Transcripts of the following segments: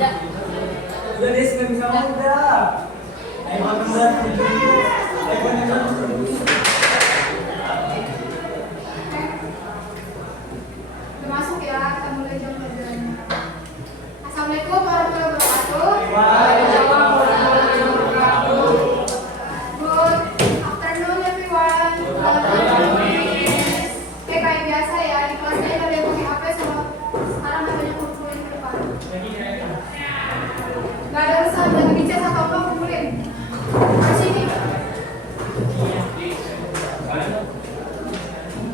Udah deh, sekali sama udah. Ayo makan masuk ya, kita mulai jam pelajarannya. Assalamualaikum warahmatullahi wabarakatuh. Waalaikumsalam warahmatullahi wabarakatuh. Good afternoon everyone. Oke, kayak biasa ya, di kelas ini ada yang pakai HP sama sekarang namanya kumpulin ke depan. Gak ada urusan dengan bicara atau apa, kumpulin. Di sini.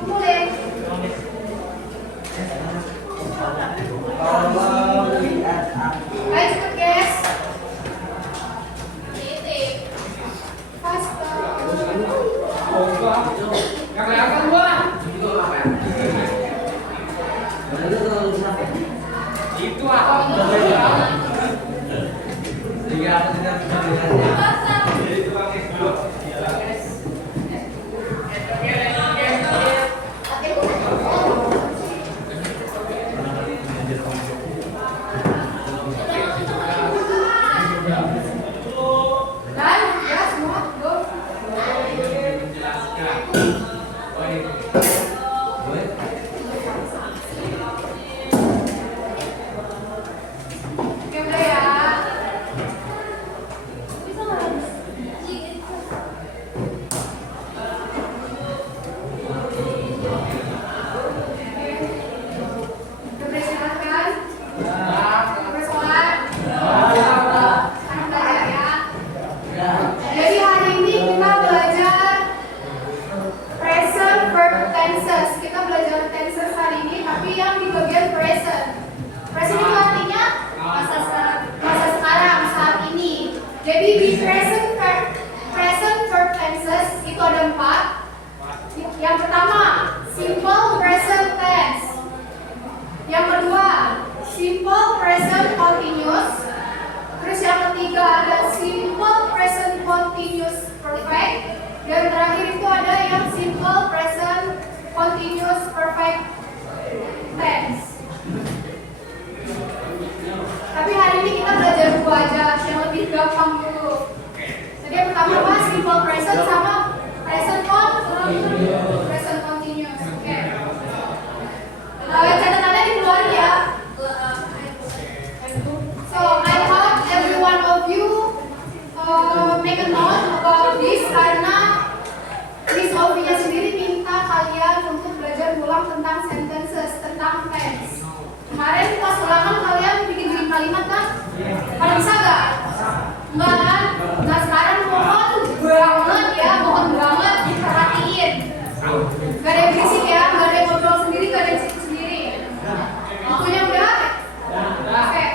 Kumpulin. Ayo cepet guys. Faster. Gak kelihatan gua. Itu apa? Dan ya semua go. Oke udah ya. Bisa nggak? Udah beristirahat kan? Udah bersolat? Sekarang belajar ya. Jadi hari ini kita belajar present verb tenses. Kita belajar tenses hari ini, tapi yang di bagian present. Present itu artinya masa sekarang, saat ini. Jadi di present verb tenses itu ada 4. Yang pertama, simple present tense. Yang kedua, simple present continuous. Terus yang ketiga ada simple present continuous perfect. Dan terakhir itu ada yang simple present continuous perfect tense. Tapi hari ini kita belajar 2 aja yang lebih gampang dulu. Jadi yang pertama apa? Simple present sama present continuous. Oke. Catatannya dikeluarin ya. So I hope every one of you make a note about this karena Miss Ovi-nya sendiri minta kalian untuk belajar ulang tentang sentences, tentang tense. Kemarin pas ulangan kalian bikin kalimat kan? Pada bisa nggak? Enggak kan? Nah sekarang mohon banget diperhatiin. Gak ada yang berisik ya, gak ada yang ngobrol sendiri, gak ada yang situ sendiri. Waktunya udah? Oke.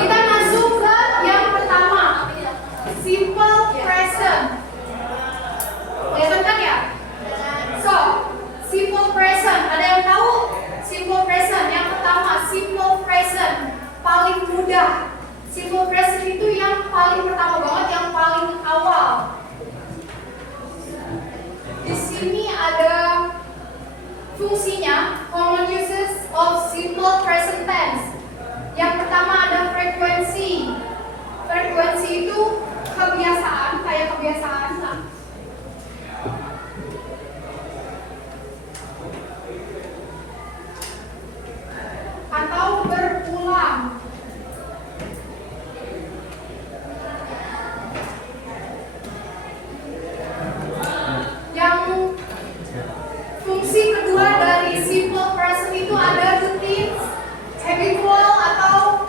Kita masuk ke yang pertama, simple present. Kelihatan kan ya? So, simple present. Ada yang tahu simple present? Yang pertama, simple present paling mudah. Simple present itu yang paling pertama banget, yang paling awal. Di sini ada fungsinya, common uses of simple present tense. Yang pertama ada frekuensi. Frekuensi itu kebiasaan, kayak kebiasaan. Atau berulang. Yang fungsi kedua dari simple present itu ada routines, habitual atau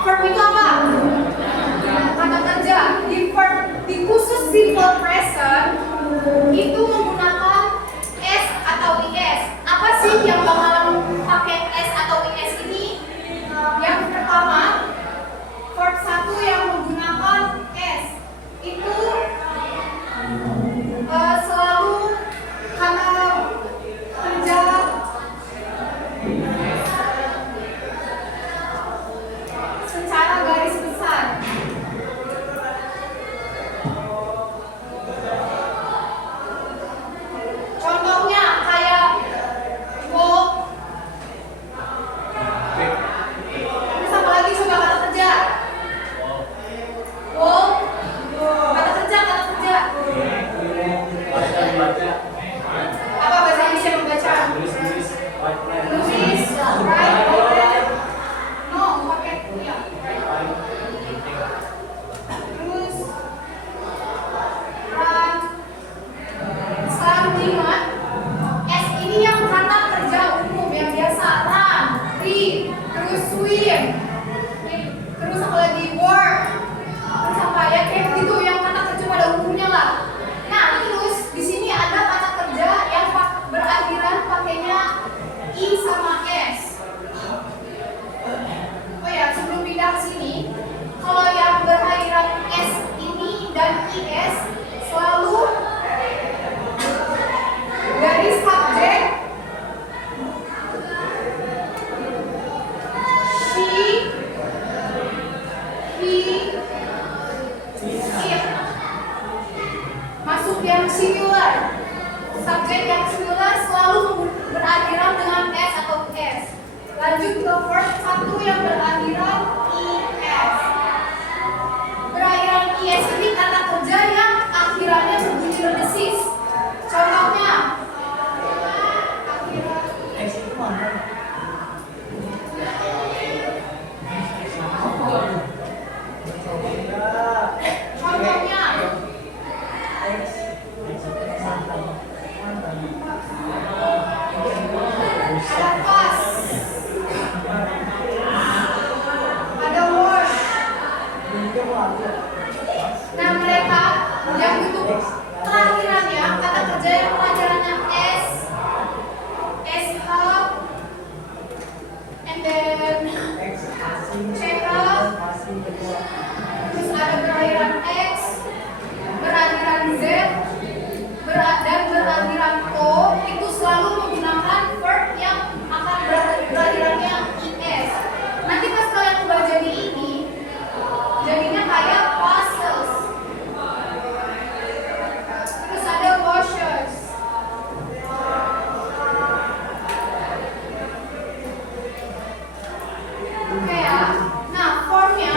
Verb itu apa? Kata kerja. Di khusus simple present itu menggunakan s atau is. Apa sih yang bakalan pakai s atau is ini? Yang pertama, verb 1 yang menggunakan s itu selalu kata kerja secara garis besar. Contohnya kayak walk. Terus apa lagi coba kata kerja? Walk. Kata kerja. Apa bahasa Indonesia membaca? Tulis, write, no, pakai ya. Terus run. Selalu ingat, S ini yang kata kerja umum yang biasa run, read, terus swim, terus apa lagi work, terus apa ya kayak gitu yang kata kerja pada umumnya lah. Nah terus di sini ada kata kerja yang berakhiran pakainya I sama S. Oh ya sebelum pindah ke sini, kalau yang berakhiran S ini dan IS selalu dari subjek she, he, it. Masuk yang singular. Subjek yang singular selalu berakhiran dengan S atau S. Lanjut ke verb 1 yang berakhiran IS. Berakhiran IS ini kata kerja yang akhirannya berbunyi redesis. Contohnya X itu mana? Contohnya ada pas, ada wash. Nah mereka yang butuh terakhirannya kata kerja yang pelajarannya S, help, and then check up. Terus ada berakhiran X, berakhiran Z, dan berakhiran O. Itu selalu menggunakan verb yang akan berakhirannya IS. Nanti pas kalian ubah jadi ini, jadinya kayak puzzles. Terus ada washers. Oke ya. Nah formnya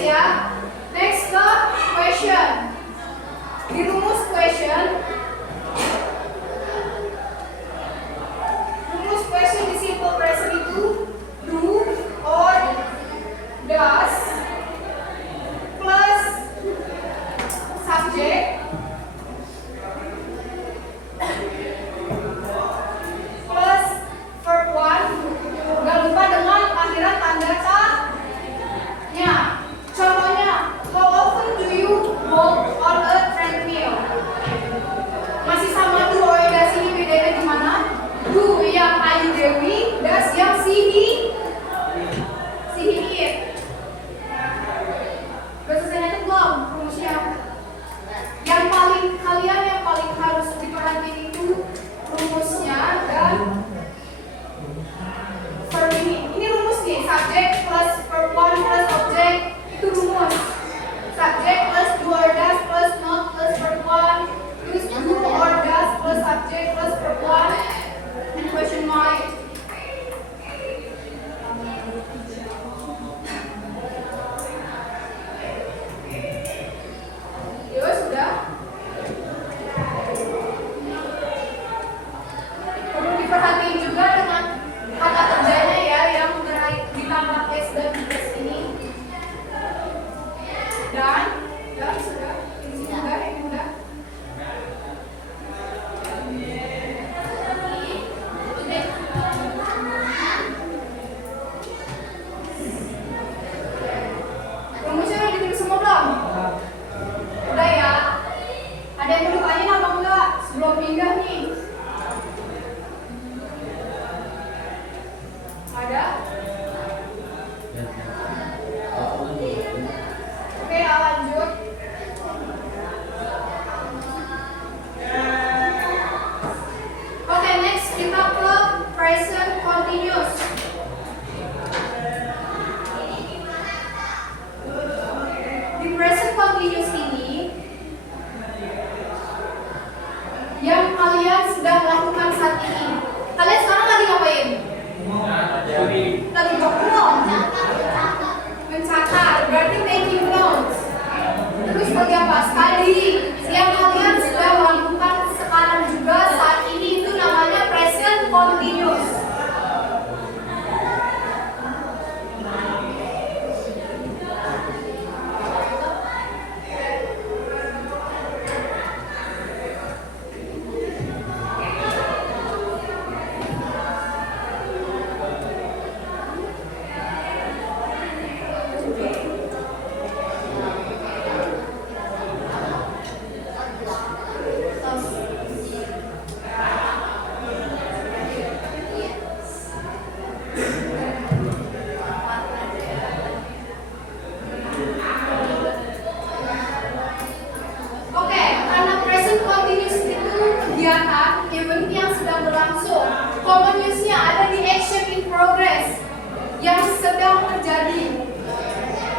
ya. Next ke question. Di rumus question. Rumus question di simple present itu do or does plus subject plus verb one. Gak lupa dengan akhiran tanda tanya. Contohnya, how often do you walk on a treadmill? Masih sama do or does, ini bedanya gimana? Do yang Ayu Dewi, does yang si it. Udah selesai itu belum rumusnya? Yang paling harus diperhatiin itu rumusnya dan verb ini. Ini rumus nih, subject plus verb one plus object, itu rumus. Subject plus do or does plus not plus verb one, terus do or does plus subject plus verb one, and question mark. Ya sudah. Perlu diperhatiin juga dengan kata kerjanya ya, yang ditambah s dan s ini. Dan sudah. Ini sudah. Rumusnya udah ditulis semua belum? Udah ya. Ada yang mau ditanyain apa enggak sebelum pindah nih? Ada? Oke, lanjut. Oke, next kita ke present continuous. Di present continuous ini, yang kalian sedang lakukan saat ini. Kalian sekarang lagi ngapain? Lagi ngobrol. Mencatat, berarti taking notes. Terus bagi apa? Study. Yang kalian sedang lakukan sekarang juga saat ini itu namanya present continuous. Oke, karena present continuous itu kegiatan, event yang sedang berlangsung. Common use-nya ada di action in progress, yang sedang terjadi.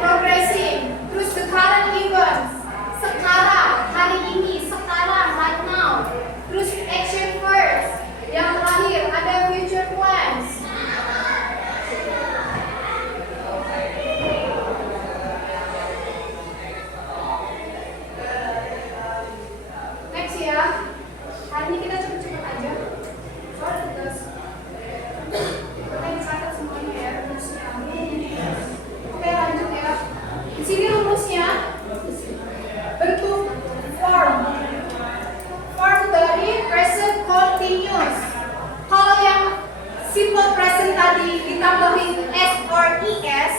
Progressing. Terus the current events, sekarang, hari ini, sekarang, right now. Terus action first. Yang terakhir ada future plans. Next ya. Hari ini kita cepet-cepet aja. Soalnya tugas. Kita dicatat semuanya ya rumusnya. Oke, lanjut ya. Di sini rumusnya bentuk form. Form dari present continuous. Kalau yang simple present tadi ditambahin s or es,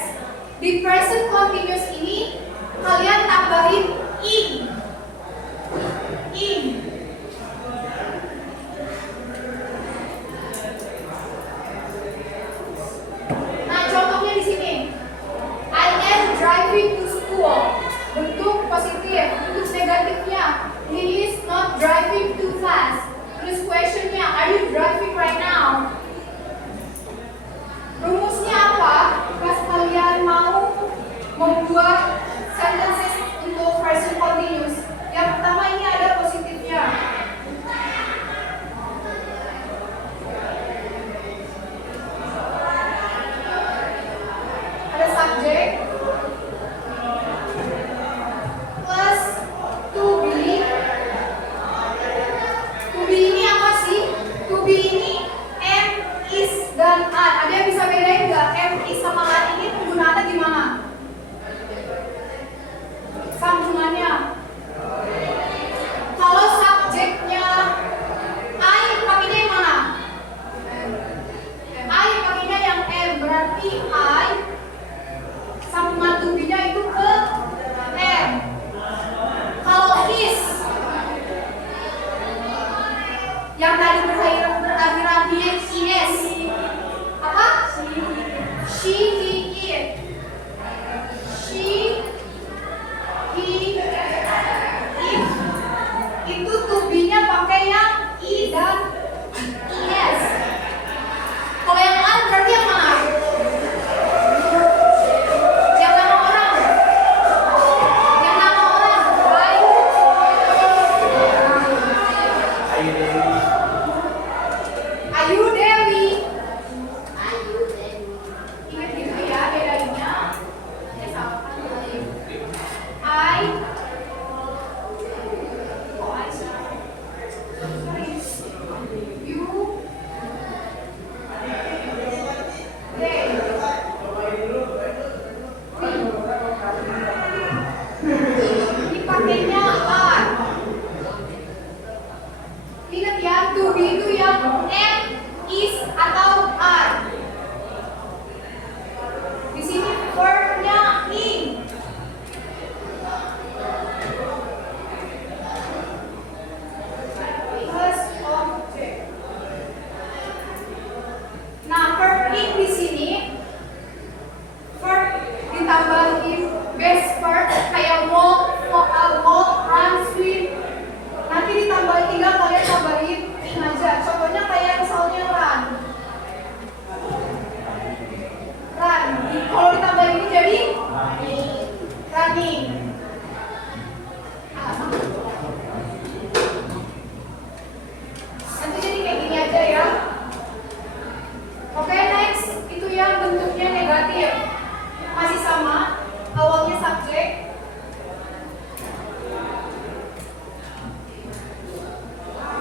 di present continuous ini kalian tambahin in. Nah, contohnya di sini. I am driving to school. Bentuk positif. Bentuk negatifnya, he is not driving too fast. Terus questionnya, are you driving right now? Rumusnya apa? Pas kalian mau membuat She, he, it. She, he, it. Itu to be-nya pakai yang I dan IS. Kalau yang an berarti yang mana? Yang nama orang. Yang nama orang. Baik. Ayu Dewi. Ayu Dewi. Ingat gitu ya bedanya. Salah kan? I. Oh, I salah. Sorry. You. They. Dipakainya are. Ingat ya, to be itu yang am, is atau are. Di sini verbnya in. Plus object. Nah, verb in di sini verb ditambahin base verb kayak walk, run, swim. Nanti ditambahin, tinggal kalian tambahin in aja. Contohnya kayak misalnya run. Run. Kalau ditambahin ini jadi running. Nanti jadi kayak gini aja ya. Oke, next. Itu yang bentuknya negatif. Masih sama. Awalnya subjek.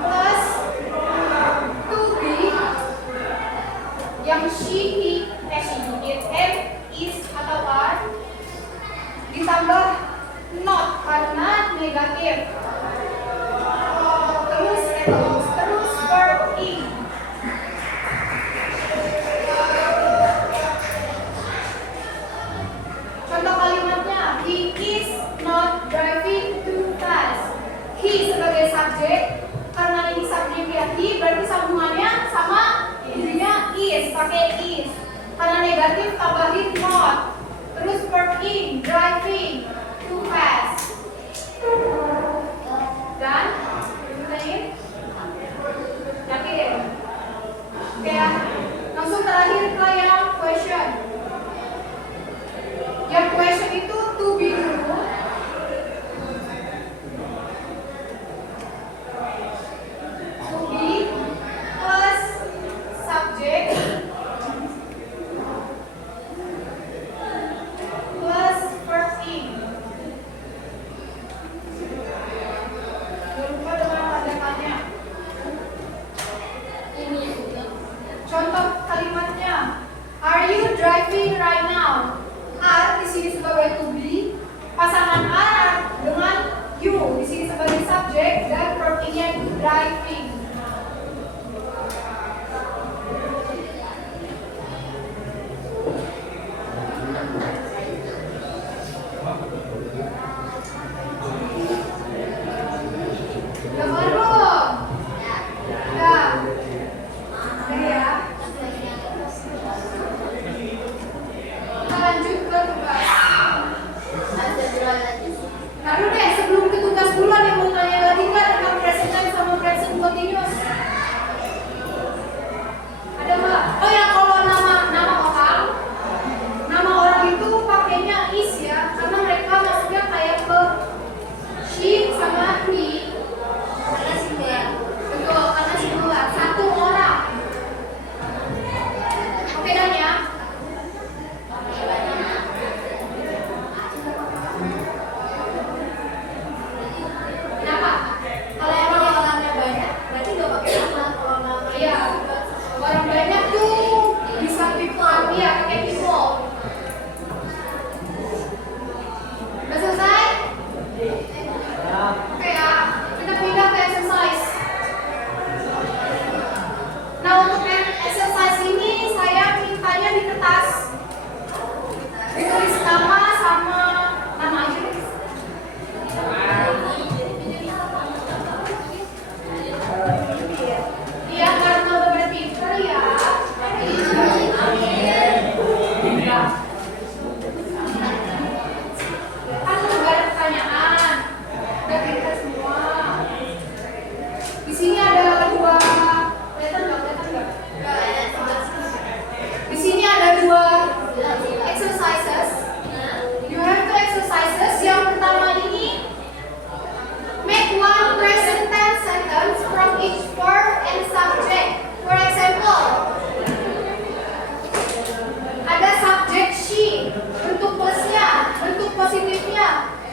Plus to be yang she, he, it, am, is atau are ditambah not karena negatif. Terus verb in. Contoh kalimatnya, he is not driving too fast. He sebagai subjek, karena ini subjeknya he, berarti sambungannya sama dirinya is, pakai is. Karena negatif tambahin not. Terus verb in, driving too fast. Dan lain, yakin deh. Oke ya, langsung terakhir ke yang question. Yang question itu to be dulu. To be plus subject plus verb in.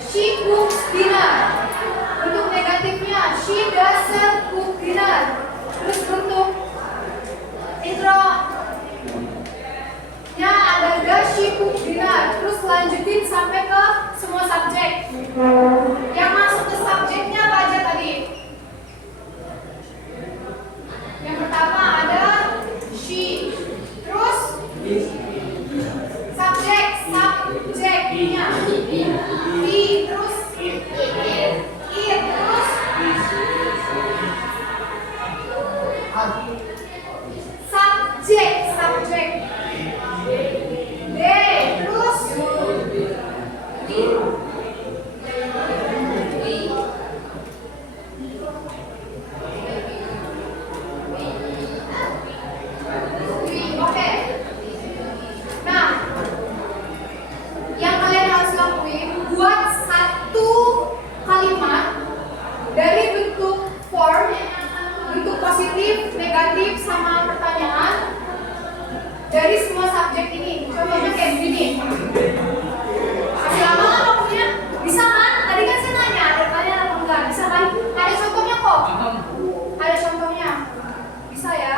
she cooks dinner. Bentuk negatifnya, she doesn't cook dinner. Terus bentuk intro-nya ada does she cook dinner. Terus lanjutin sampai ke semua subjek. Yang masuk ke subjeknya apa aja tadi? Yang pertama ada she. Terus subjeknya he, terus it, terus subjek they, terus oke. Nah, yang kalian harus lakuin, buat satu kalimat dari bentuk form, bentuk positif, negatif, sama pertanyaan dari semua subjek ini. Contohnya kayak begini. Masih lama kan waktunya? Bisa kan? Tadi kan saya nanya, ada pertanyaan atau enggak? Bisa kan? Ada contohnya kok? Ada contohnya. Bisa ya?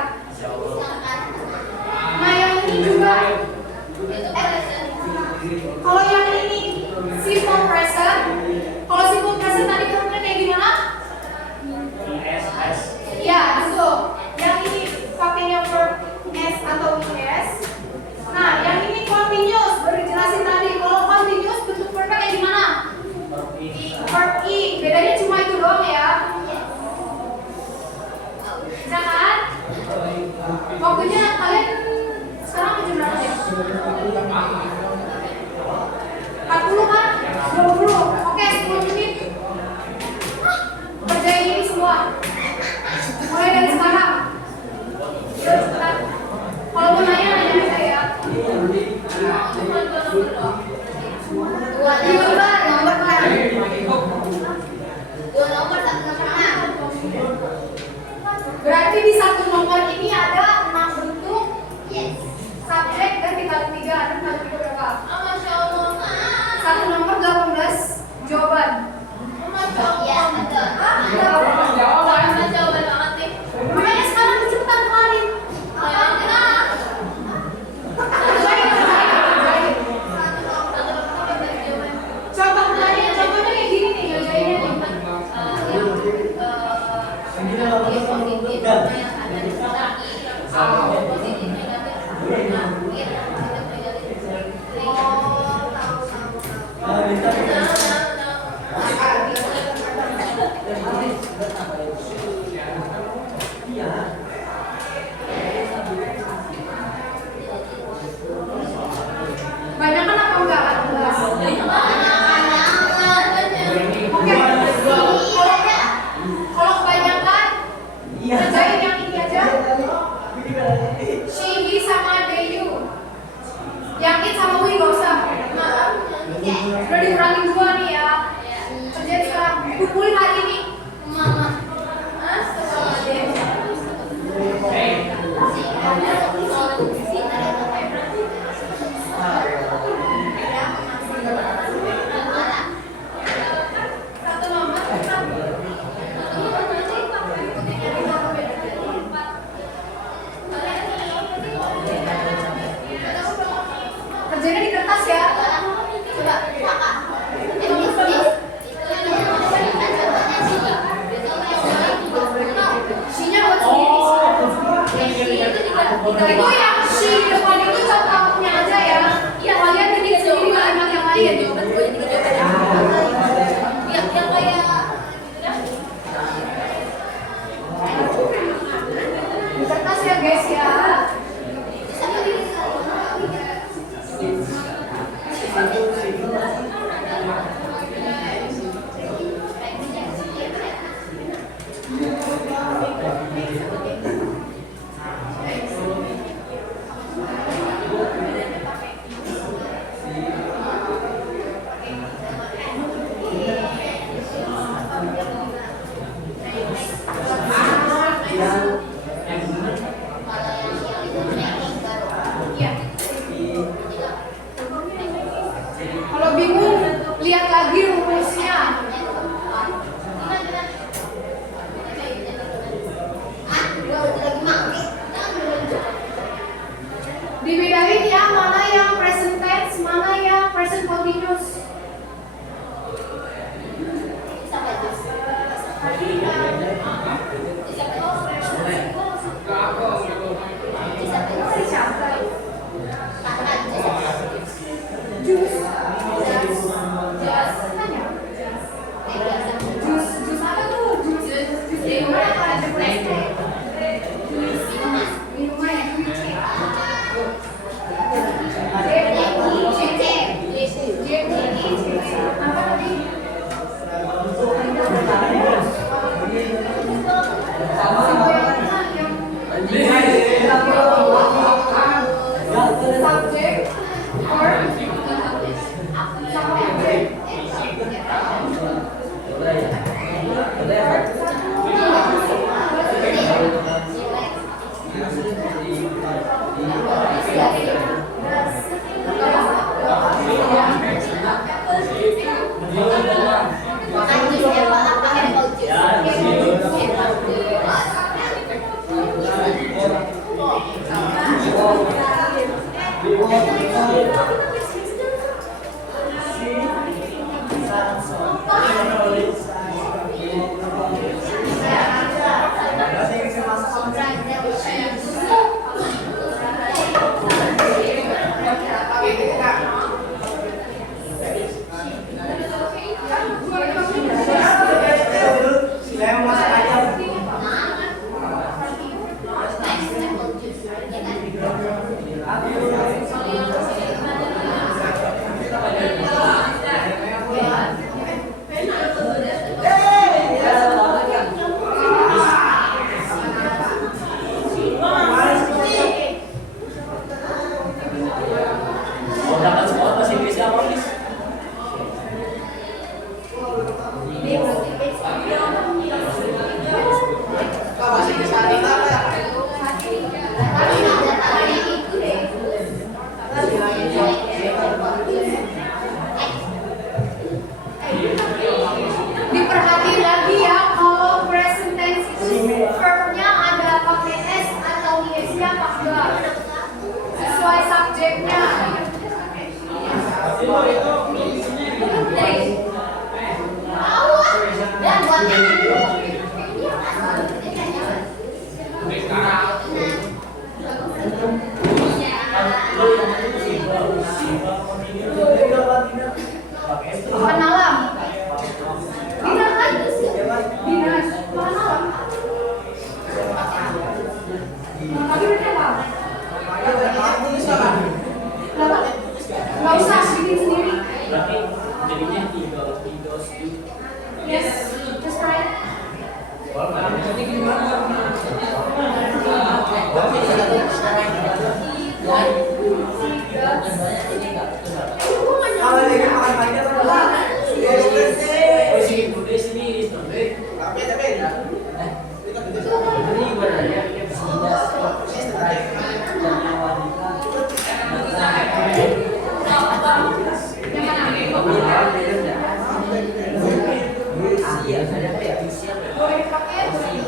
Nah, yang ini juga. Kalau yang ini simple present, kalau simple present tadi formnya kayak gimana? Ya, itu. Yang ini pakainya verb s atau es. Nah, yang ini continuous, baru dijelasin tadi. Kalau continuous bentuk verbnya kayak gimana? Verb i. Bedanya cuma itu doang ya. Bisa kan? Waktunya kalian sekarang jam berapa ya? 40 kan? 20. Oke, 10 menit. Kerjain ini semua. Mulai dari sekarang. Yuk, cepat. Kalau mau nanya aja ya. Nomor kan? 2 nomor, 1 nomor 6. Berarti di satu nomor ini ada 6 bentuk. Yes. Subjek dan dikali 3. Ada dikali 3 berapa? Masya Allah. Satu nomor 18 jawaban. Iya, betul. Jawaban banget nih. Makanya sekarang cepetan kemarin. Contoh pertanyaan, contohnya kayak gini nih, ngerjainnya nih. Banyak kan apa enggak? Oke. Kalau kebanyakan, kerjain yang ini aja. She, he, sama they, you. Yang it sama we nggak usah. Udah dikurangin 2 nih ya. Kerjain sekarang. Kumpulin hari ini. Satu nomor. Kerjanya di kertas ya. Coba, Kakak. jusnya. Dibedain ya, mana yang present tense, mana yang present continuous. Diperhatiin lagi ya, kalau present tense itu verbnya ada pakai s atau is-nya apa enggak, sesuai subjeknya. Makan malam. Dinner kan? Dinner. Makan malam. Tapi berarti apa? Nggak usah bikin sendiri. Berarti jadinya eat. Yes, just right. Jadi gimana? Kalau ini makan banyak adalah Boleh dipakai, masih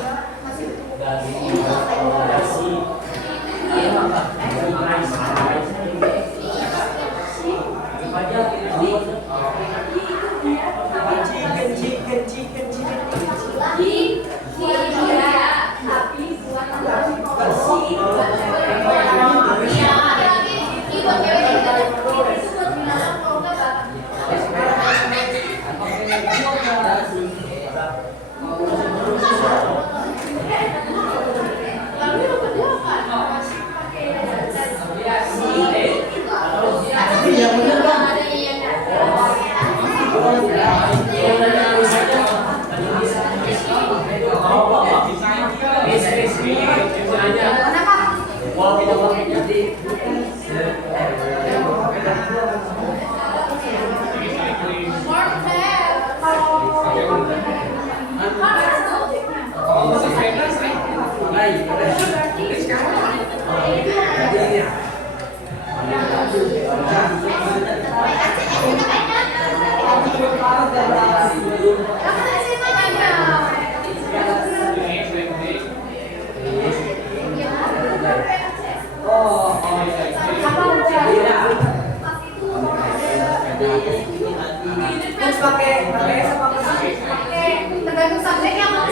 Lah kan SMA aja. Terus pakai apa? Tergantung subjeknya mau